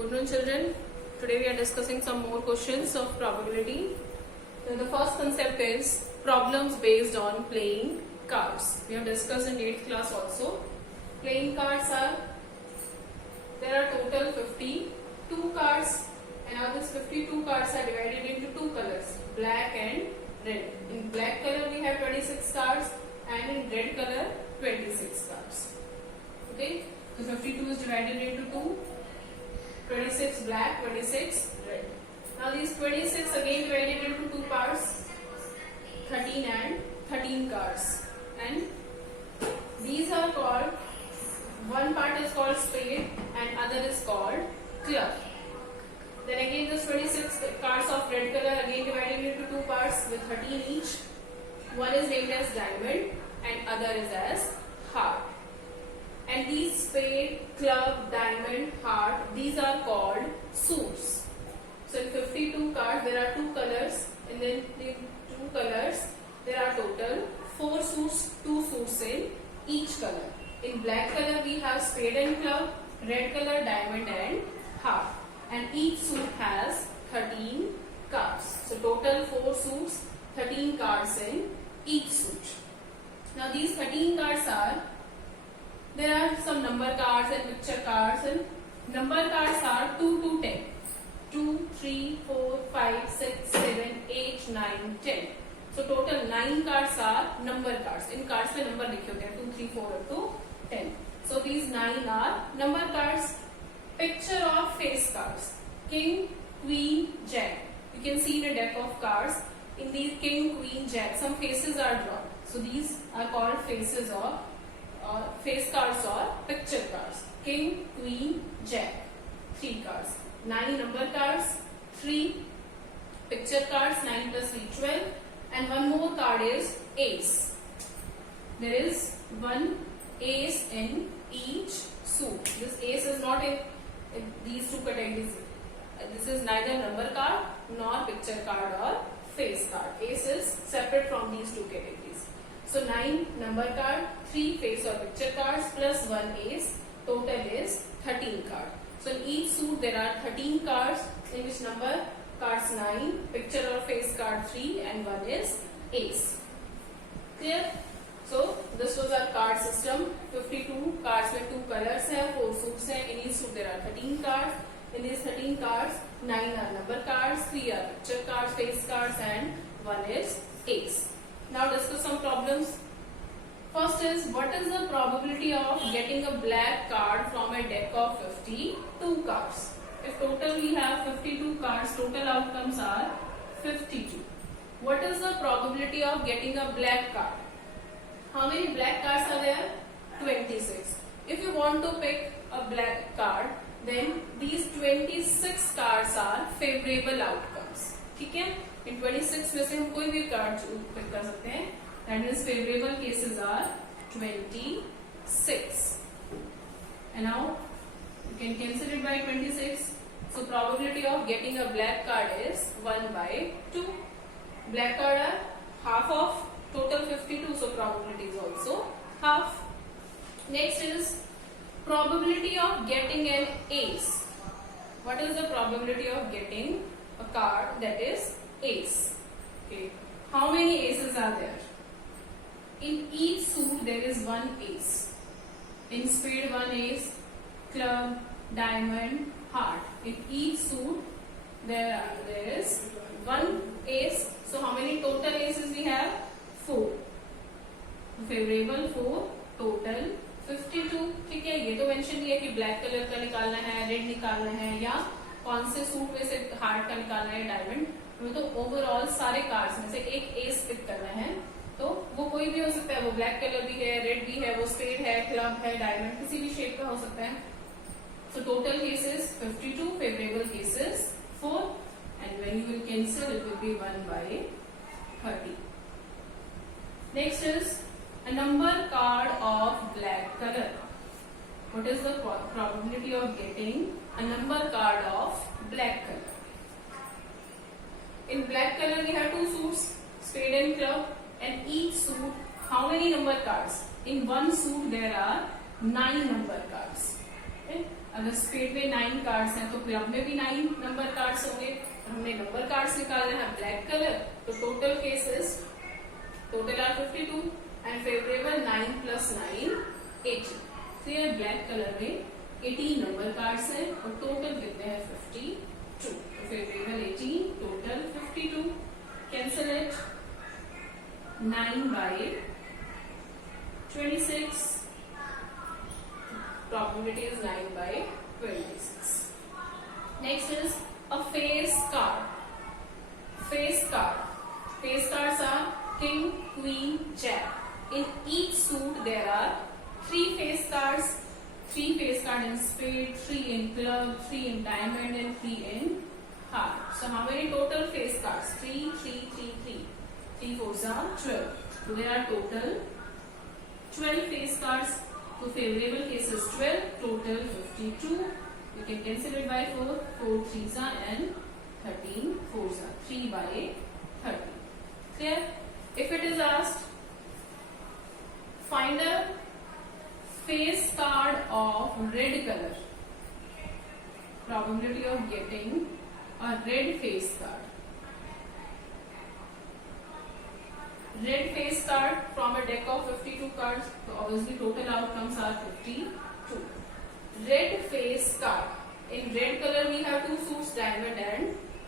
Good morning, children. Today we are discussing some more questions of probability. So the first concept is problems based on playing cards. We have discussed in 8th class also. Playing cards there are total 52 cards, and now these 52 cards are divided into two colors, black and red. In black color we have 26 cards and in red color 26 cards. Okay, so 52 is divided into two, 26 black, 26 red. Now these 26 again divided into two parts, 13 and 13 cards, and these are called, one part is called spade and other is called club. Then again this 26 cards of red color again divided into two parts with 13 each. One is named as diamond and other is as heart. And these spade, club, diamond, heart, these are called suits. So in 52 cards there are two colors, and then in two colors there are total 4 suits, 2 suits in each color. In black color we have spade and club, red color diamond and heart, and each suit has 13 cards. So total 4 suits, 13 cards in each suit. Now these 13 cards are, there are some number cards and picture cards, and number cards are 2 to 10. 2, 3, 4, 5, 6, 7, 8, 9, 10. So total 9 cards are number cards. In cards पे number लिखे होते हैं 2, 3, 4 up to 10. So these 9 are number cards. Picture of face cards. King, Queen, Jack. You can see in a deck of cards. In these King, Queen, Jack, some faces are drawn. So these are called faces or face cards or picture cards. King, Queen, Jack. 3 cards. 9 number cards. 3 picture cards. 9 plus 3, 12. And one more card is ace. There is one ace in each suit. This ace is not in these two categories. This is neither number card nor picture card or face card. Ace is separate from these two categories. So 9 number card, 3 face or picture cards plus 1 ace. Total is 13 cards. So in each suit there are 13 cards, in which number cards 9, picture or face card 3, and 1 is ace. Clear? So this was our card system. 52 cards with 2 colors hai, 4 suits hai. In each suit there are 13 cards. In these 13 cards, 9 are number cards, 3 are picture cards, face cards, and 1 is ace. Now discuss some problems. First is, what is the probability of getting a black card from a deck of 52 cards? If total we have 52 cards, total outcomes are 52. What is the probability of getting a black card? How many black cards are there? 26. If you want to pick a black card, then these 26 cards are favorable outcomes. ठीक है? In 26 में से हम कोई भी card pick कर सकते हैं. That means favorable cases are 26. And now you can cancel it by 26. So probability of getting a black card is 1 by 2. Black card are half of total 52. So probability is also half. Next is probability of getting an ace. What is the probability of getting a card that is ace? Okay. How many aces are there? In each suit there is 1 ace. In spade 1 ace, club, diamond, heart. In each suit there is 1 ace. So how many total aces we have? 4. Favorable 4, total 52. ठीक है, ये तो mention किया कि black colour का निकालना है, red निकालना है, या कौन से सूट में से हार्ट का निकालना है, डायमंड. हमें तो ओवरऑल सारे कार्ड्स में से एक एस पिक करना है. तो वो कोई भी हो सकता है, वो ब्लैक कलर भी है, रेड भी है, वो स्पेड है, क्लब है, डायमंड, किसी भी शेप का हो सकता है. So total cases 52, favorable cases 4, and when you will cancel it will be 1 by 30. Next is a number card of black color. What is the probability of getting a number card of black color? In black color we have 2 suits, spade and club, and each suit, how many number cards? In one suit there are 9 number cards. Okay? अगर spade में 9 cards हैं तो club में भी 9 number cards होंगे। हमने number cards निकालना है ब्लैक कलर, तो total cases total are 52 and favourable 9 + 9 18। तो ये ब्लैक कलर में 18 नंबर कार्ड्स हैं और टोटल कितने हैं 52। तो favourable 18, total 52। Cancel it, 9 by 26, probability is 9 by 26. Next is a face card. Face card. Face cards are king, queen, jack. In each suit there are 3 face cards. 3 face cards in spade, 3 in club, 3 in diamond and 3 in heart. So how many total face cards? 3, 3, 3, 3. 3 4s are 12. So there are total 12 face cards. So favorable case is 12, total 52. You can cancel it by 4. 4 3s are and 13 4s are. 3 by 30. Clear? If it is asked, find a face card of red color. Probability of getting a red face card. Red face card from a deck of 52 cards. So obviously total outcomes are 52. Red face card. In red color we have 2 suits, diamond and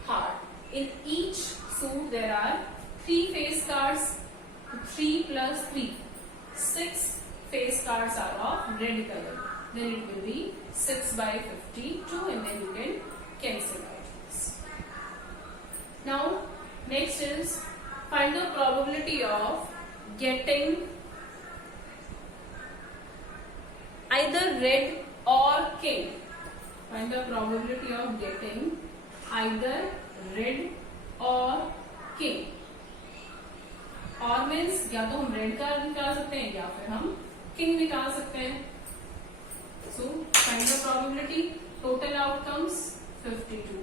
heart. In each suit there are 3 face cards. 3 plus 3. 6 face cards are of red color. Then it will be 6 by 52 and then you can cancel out this. Now next is find the probability of getting either red or king. Find the probability of getting either red or king. और means या तो हम red card निकाल सकते हैं या फिर हम किंग निकाल सकते हैं. So find the probability. Total outcomes 52.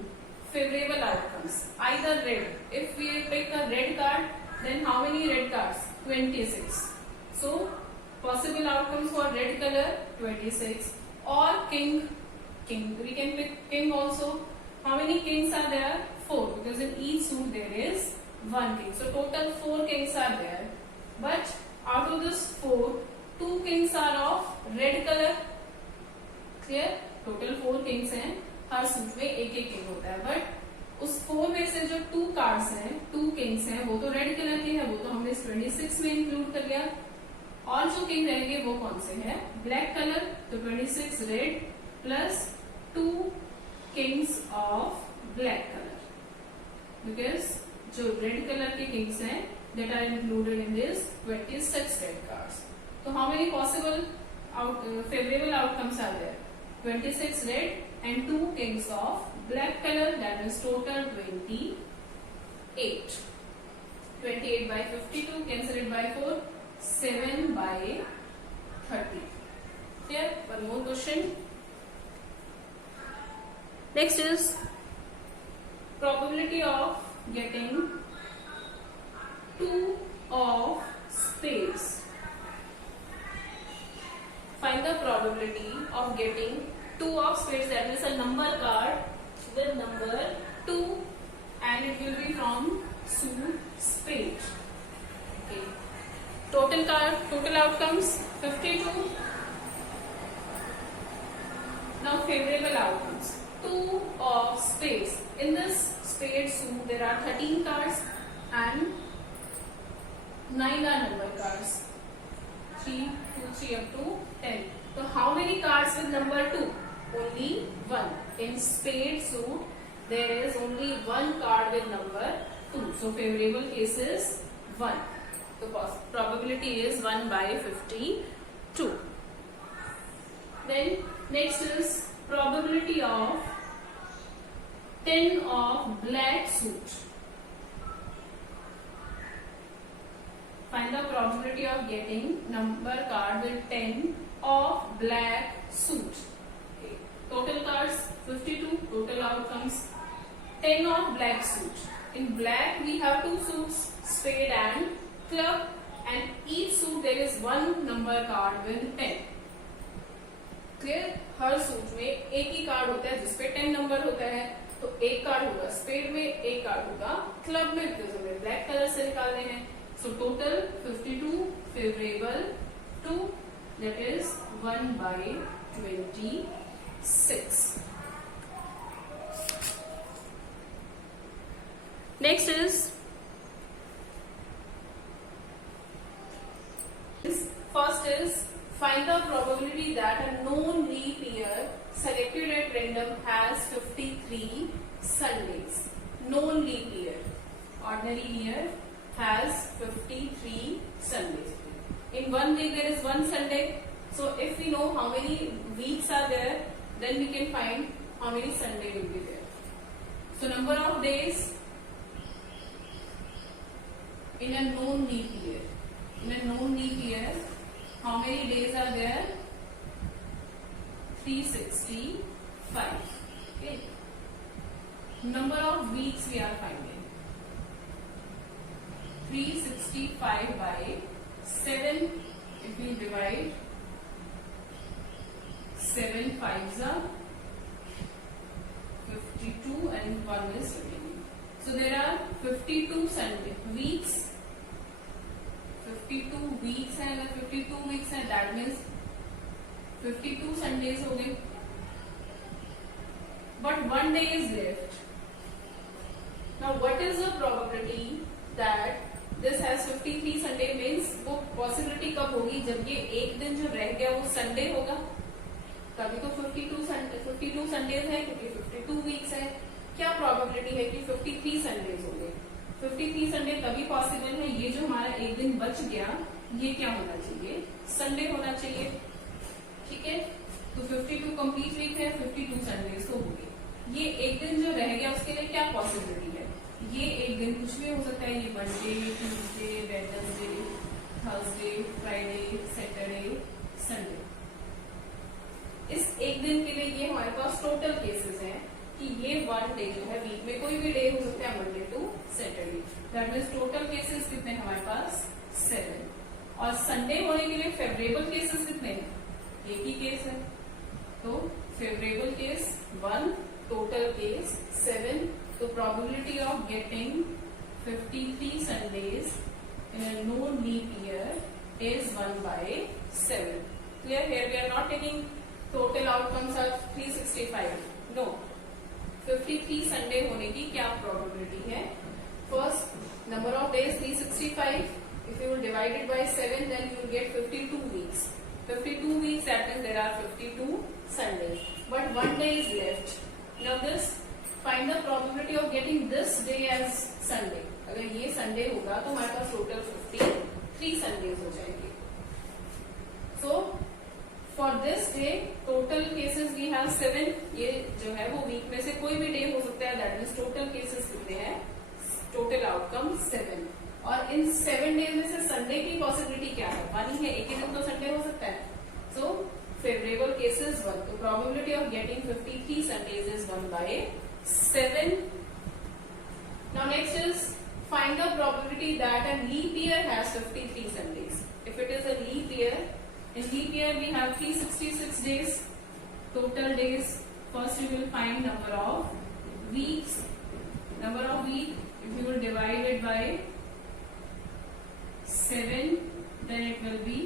Favorable outcomes either red. If we pick a red card, then how many red cards? 26. So possible outcomes for red color 26 or king. We can pick king also. How many kings are there? 4, because in each suit there is 1 king. So total 4 kings are there. But out of this 4, 2 kings are of red color. Clear? Total 4 kings हैं. हर suit में एक एक king होता है, but उस 4 में से जो 2 कार्ड्स हैं, 2 किंग्स हैं, वो तो रेड कलर के हैं, वो तो हमने 26 में इंक्लूड कर लिया. और जो किंग रहेंगे वो कौन से हैं? Black colour. तो 26 red plus 2 Kings of black colour, because जो रेड कलर के किंग्स हैं that are included in this 26 red cards. So how many possible favorable outcomes are there? 26 red and 2 kings of black color, that is total 28. 28 by 52, cancel it by 4, 7 by 30. Here, one more question. Next is probability of getting 2 of spades. Find the probability of getting 2 of spades, that is a number card with number 2 and it will be from suit spade. Okay. Total outcomes 52. Now favorable outcomes. 2 of spades. In this spade suit there are 13 cards and 9 are number cards. 3, 2, 3 up to 10. So how many cards with number 2? Only 1. In spade suit there is only 1 card with number 2. So favorable case is 1. The probability is 1 by 52. Then next is probability of 10 of black suit. Find the probability of getting number card with 10 of black suit. Okay. Total cards 52. Total outcomes 10 of black suit. In black we have 2 suits, spade and club, and each suit there is 1 number card with 10. Clear? Her suit में एक ही card होता है जिसपे 10 number होता है, तो एक card होगा स्पेड में, एक कार्ड होगा क्लब में, बिकॉज हमें ब्लैक कलर से निकालने हैं. So total 52 favourable two, that is 1/26. Next is first is find the probability that a known leap year selected at random has 53 Sundays. Known leap year, ordinary year has 53 Sundays. In one week there is one Sunday. So if we know how many weeks are there, then we can find how many Sunday will be there. So number of days in a known leap year. In a known leap year, how many days are there? 365. Okay. Number of weeks we are finding. 365 by 7. If we divide 7 5s are 52 and 1 is remaining. So there are 52 Sunday weeks. 52 weeks है, अगर 52 weeks है, that means 52 Sundays हो गए. But one day is left. Now what is the probability that this has 53 Sunday? Means वो possibility कब होगी? जब ये एक दिन जो रह गया वो Sunday होगा, तभी तो 52 Sundays है, क्योंकि 52 weeks है. क्या probability है कि 53 Sundays हो गए? 53 संडे तभी पॉसिबल है, ये जो हमारा एक दिन बच गया ये क्या होना चाहिए? संडे होना चाहिए. ठीक है, तो 52 कंप्लीट वीक है, 52 संडे तो हो गए. ये एक दिन जो रह गया उसके लिए क्या पॉसिबिलिटी है? ये एक दिन कुछ भी हो सकता है. ये Monday, Tuesday, Wednesday, Thursday, Friday, Saturday, Sunday. इस एक दिन के लिए ये हमारे पास टोटल केसेस हैं कि ये वन डे जो है वीक में कोई भी डे हो सकता है, Monday to Saturday. That means total cases कितने हमारे पास? 7. और संडे होने के लिए फेवरेबल केसेस कितने हैं? एक ही केस है, तो फेवरेबल केस 1, टोटल केस 7. तो probability of getting 53 Sundays in a known leap year is 1/7. Clear? Here we are not taking total outcomes are 365. No. 53 Sunday होने की क्या प्रोबेबिलिटी है? First, number of days 365. If you will divide it by 7, then you will get 52 weeks. 52 weeks, that means there are 52 Sundays. But one day is left. Now this, find the probability of getting this day as Sunday. अगर ये Sunday होगा तो हमारे पास total 53 Sundays हो जाएंगे. So for this day, total cases we have 7. ये जो है वो वीक में से कोई भी डे हो सकता है. That means total cases कितने हैं? Total outcome 7. और इन 7 डेज में से संडे की पॉसिबिलिटी क्या है? 1 ही है, एक ही दिन तो संडे हो सकता है. So favourable cases 1. तो probability of getting 53 Sundays is 1/7. Now next is find the probability that a leap year has 53 Sundays. If it is a leap year, in leap year we have 366 days. Total days, first you will find number of weeks. Number of week, if you will divide it by 7, then it will be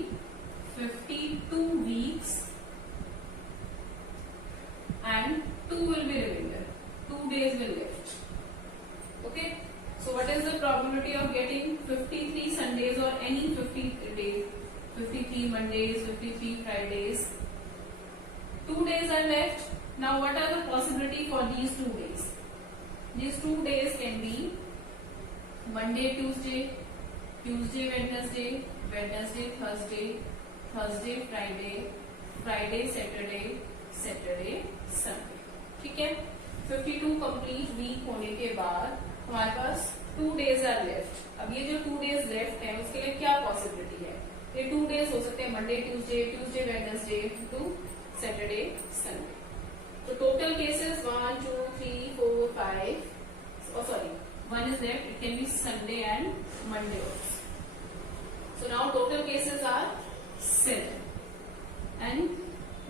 52 weeks and 2 will be remainder. 2 days will left. Okay, so what is the probability of getting 53 Sundays or any 50 days? 53 Mondays, 53 Fridays. 2 days are left. Now what are the possibility for these 2 days? These 2 days can be Monday, Tuesday, Tuesday, Wednesday, Wednesday, Thursday, Thursday, Friday, Friday, Saturday, Saturday, Sunday. ठीक है, 52 complete week होने के बाद हमारे पास 2 days are left. अब ये जो 2 days left है उसके लिए क्या possibility है? ये 2 days हो सकते हैं, Monday, Tuesday, Tuesday, Wednesday to Saturday, Sunday. तो total cases 1, 2, 3, 4, 5. Oh sorry, 1 is left. It can be Sunday and Monday also. So now total cases are 7. And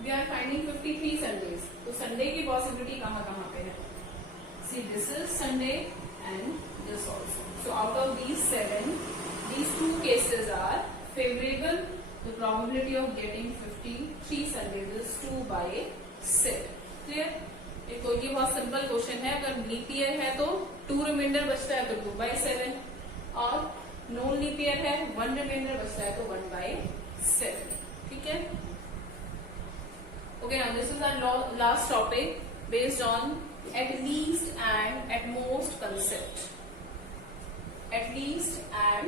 we are finding 53 Sundays, तो Sunday की possibility कहाँ कहाँ पे है? See this is Sunday and this also. So out of these 7, these 2 cases are favorable. The probability of getting 53 Sundays is 2 by 7. Clear? ये बहुत simple question है. अगर लीप ईयर है तो 2 रिमाइंडर बचता है तो 2 by 7, और नॉन लीप ईयर है 1 रिमाइंडर बचता है तो 1 by 7. ठीक है? Okay, now this is our last topic based on at least and at most concept. At least and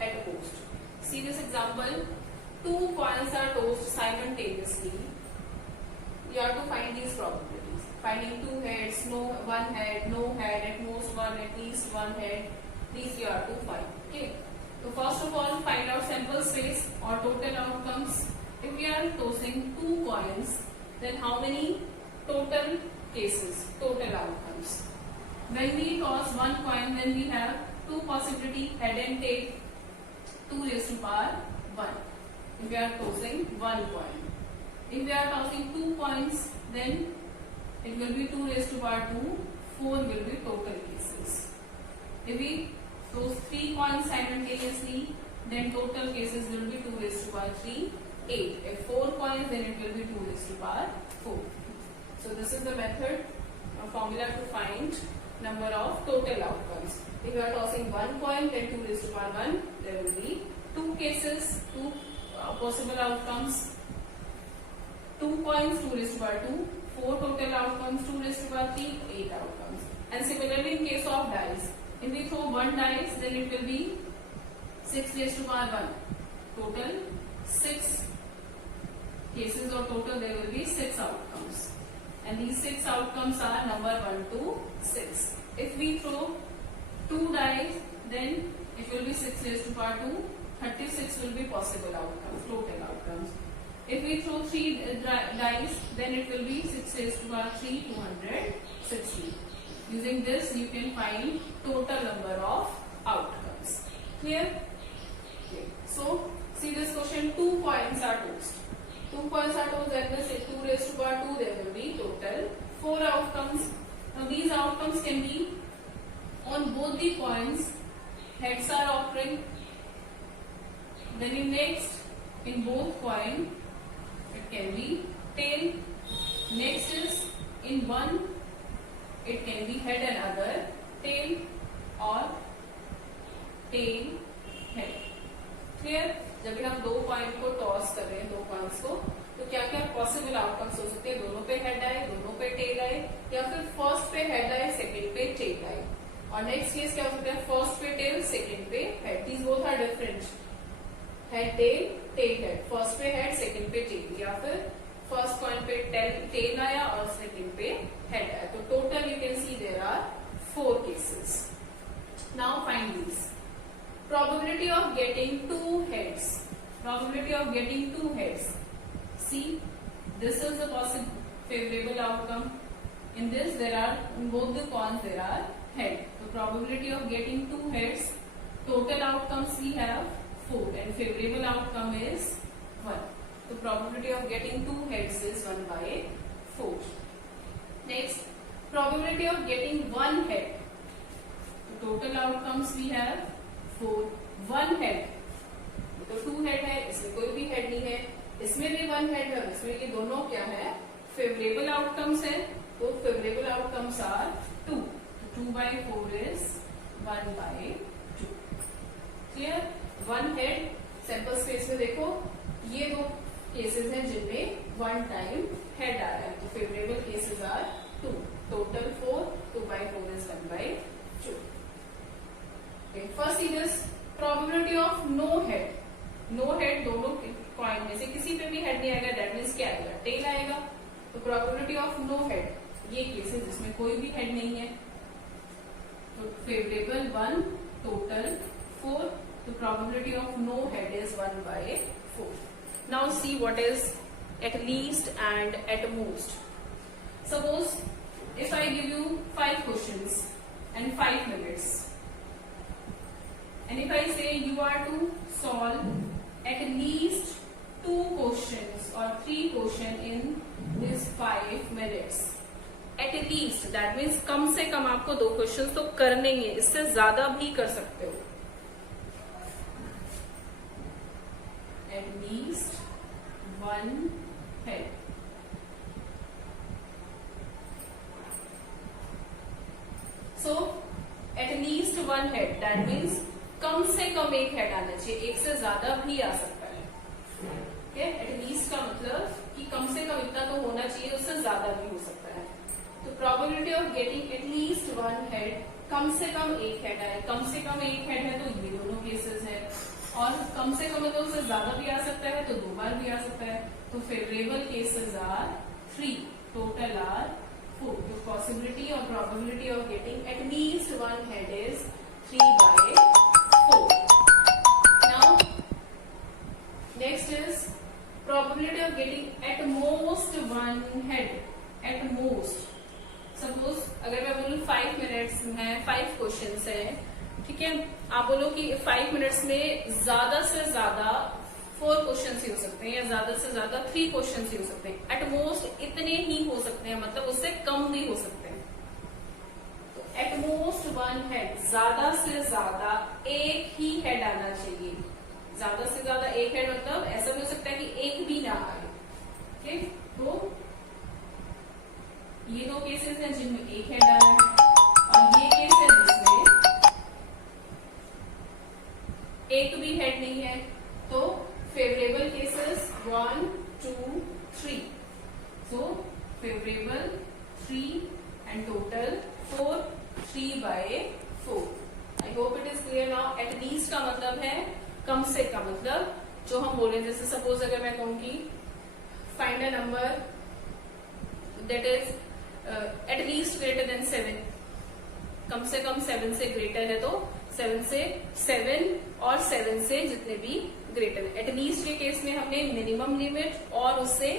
at most. See this example. 2 coins are tossed simultaneously. You have to find these probabilities. Finding 2 heads, no 1 head, no head, at most 1, at least 1 head. These you have to find. Okay. So first of all, find out sample space or total outcomes. If we are tossing 2 coins, then how many total cases, total outcomes? When we toss 1 coin, then we have 2 possibility, head and tail, 2 raised to power 1. If we are tossing 1 coin. If we are tossing 2 coins, then it will be 2 raised to power 2, 4 will be total cases. If we toss 3 coins simultaneously, then total cases will be 2 raised to power 3, 8. If 4 coins, then it will be 2 raised to power 4. So this is the method or formula to find number of total outcomes. If you are tossing 1 coin, then 2 raised to power 1, there will be 2 cases, 2 possible outcomes. 2 coins, 2 raised to power 2, 4 total outcomes, 2 raised to power 3, 8 outcomes. And similarly in case of dice, if we throw 1 dice, then it will be 6 raised to power 1. Total 6 cases, or total there will be 6 outcomes. And these 6 outcomes are number 1 to 6. If we throw 2 dice, then it will be 6 raised to power 2. 36 will be possible outcomes, total outcomes. If we throw 3 dice, then it will be 6 raised to power 3, 260. Using this, you can find total number of outcomes. Clear? Okay. So, see this question, 2 coins are tossed. 2 coins are tossed, that means 2 raised to power 2, there will be total 4 outcomes. Now these outcomes can be on both the coins, heads are occurring. Then in next, in both coin, it can be tail. Next is in one, it can be head and other, tail or tail, head. Clear? जब भी हम 2 coin को toss कर रहे हैं, 2 coins को, तो क्या क्या पॉसिबल आउटकम्स हो सकते हैं? दोनों पे हेड आए, दोनों पे टेल आए, या फिर फर्स्ट पे हेड आए, सेकंड पे टेल आए. और नेक्स्ट केस क्या हो सकता है? फर्स्ट पे टेल, सेकंड पे head. These both are different. Head tail, tail head. First पे हेड, सेकंड पे टेल, या फिर फर्स्ट कॉइन पे टेल आया और सेकंड पे हेड आया. तो total you can see there are 4 cases. Now find this. Probability of getting 2 heads. Probability of getting 2 heads. See, this is the possible favorable outcome. In this, there are in both the coins there are head. The probability of getting 2 heads. Total outcomes we have 4, and favorable outcome is 1. The probability of getting 2 heads is 1 by 4. Next, probability of getting 1 head. The total outcomes we have 4. 1 head, तो 2 head है, इसमें कोई भी head नहीं है, इसमें भी 1 head है, इसमें ये दोनों क्या है? फेवरेबल आउटकम्स है. तो favourable outcomes are 2. 2 by 4 is 1 by 2. Clear? 1 head. Sample space में देखो, ये 2 केसेस हैं जिनमें 1 टाइम हेड आ रहा है. तो favourable cases are 2. Total 4. 2 by 4 is 1 by 2. First see this. Probability of no head. No head, दोनों कॉइन में से किसी पे भी हेड नहीं आएगा, दैट मीन्स क्या आएगा? टेल आएगा. तो प्रोबेबिलिटी ऑफ नो हेड, ये केस है जिसमें कोई भी हेड नहीं है. तो फेवरेबल 1, टोटल 4. तो probability of no head is 1 by 4. Now see what is at least and at most. Suppose if I give you 5 questions and 5 minutes. And if I say you are to solve at least 2 questions or or 3 question in this 5 minutes. At least that means कम से कम आपको 2 question तो करने ही है, इससे ज्यादा भी कर सकते हो. At least 1 head. So at least 1 head that means कम से कम एक हेड आना चाहिए, एक से ज्यादा भी आ सकता है. एटलीस्ट का मतलब कि कम से कम इतना तो होना चाहिए, उससे ज्यादा भी हो सकता है. तो probability of getting at least 1 head, कम से कम एक हेड आए. कम से कम एक हेड है तो ये दोनों केसेस है, और कम से कम है तो उससे ज्यादा भी आ सकता है, तो 2 बार भी आ सकता है. तो favourable cases are 3, total are 4. तो पॉसिबिलिटी और probability of getting at least 1 head is 3/4. Now, next is probability of getting at most 1 head. At most. Suppose अगर मैं बोलूँ 5 मिनट्स में 5 क्वेश्चंस है, ठीक है, आप बोलो कि 5 मिनट्स में ज्यादा से ज्यादा 4 क्वेश्चंस ही हो सकते हैं, या ज्यादा से ज्यादा 3 क्वेश्चंस ही हो सकते हैं. एट मोस्ट इतने ही हो सकते हैं, मतलब उससे कम भी हो सकते हैं. एट मोस्ट 1 हेड, ज्यादा से ज्यादा एक ही हेड आना चाहिए. ज्यादा से ज्यादा एक हेड मतलब ऐसा भी हो सकता है कि एक भी ना आए. ठीक, तो ये 2 केसेस हैं जिनमें एक हेड आ रहा है, और ये केस है जिसमें एक भी हेड नहीं है. तो favourable cases 1, 2, 3. So favourable 3 and total 4. 3/4. I hope it is clear now. At least का मतलब है कम से कम, मतलब जो हम बोले, जैसे सपोज अगर मैं कहूँ कि find a number that is at least greater than 7. कम से कम 7 से ग्रेटर है तो 7 से 7 और 7 से जितने भी ग्रेटर है. एटलीस्ट के केस में हमने मिनिमम लिमिट और उससे